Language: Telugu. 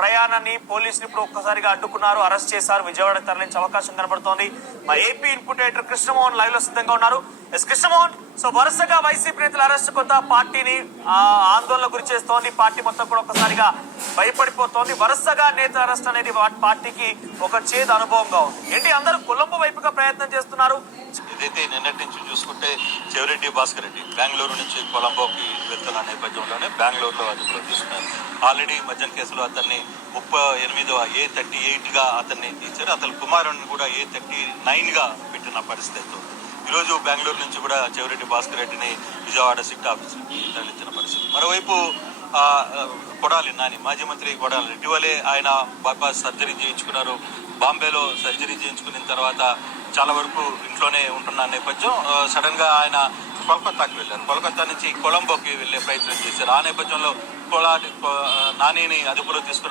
ప్రయాణాన్ని పోలీసులు ఇప్పుడు ఒక్కసారిగా అడ్డుకున్నారు, అరెస్ట్ చేశారు. విజయవాడ తరలించే అవకాశం కనబడుతోంది. మా AP input editor Krishnamohan live లో సిద్ధంగా ఉన్నారు. ఎస్ కృష్ణమోహన్, సో వరుసగా వైసీపీ నేతల అరెస్ట్ కొంత పార్టీని ఆందోళన గురి చేస్తోంది. పార్టీ మొత్తం కూడా ఒక్కసారిగా భయపడిపోతోంది. వరుసగా నేతల అరెస్ట్ అనేది పార్టీకి ఒక చేదు అనుభవంగా ఉంది. ఏంటి అందరూ కొలంబో వైపుగా ప్రయత్నం చేస్తున్నారు? ఏదైతే నిన్నటి నుంచి చూసుకుంటే చెవిరెడ్డి భాస్కర్ రెడ్డి బెంగళూరు నుంచి కొలంబోకి వెళ్తున్న నేపథ్యంలోనే బెంగళూరులో అదుపులో తీసుకున్నారు. ఆల్రెడీ మద్యం కేసులో అతన్ని 38వ A38 గా అతన్ని ఇచ్చారు. అతని కుమారుడిని కూడా A39 గా పెట్టిన పరిస్థితి. ఈరోజు బెంగళూరు నుంచి కూడా చెవిరెడ్డి భాస్కర్ రెడ్డిని విజయవాడ సిట్ ఆఫీసుకి తరలించిన పరిస్థితి. మరోవైపు కొడాలి నాని, మాజీ మంత్రి కొడాలి, ఇటీవలే ఆయన బైపాస్ సర్జరీ చేయించుకున్నారు. బాంబేలో సర్జరీ చేయించుకున్న తర్వాత చాలా వరకు ఇంట్లోనే ఉంటున్న నేపథ్యం సడన్ గా ఆయన కోల్కతాకి వెళ్ళారు. కోల్కతా నుంచి కొలంబోకి వెళ్లే ప్రయత్నం చేశారు. ఆ నేపథ్యంలో నానిని అదుపులో తీసుకున్నారు.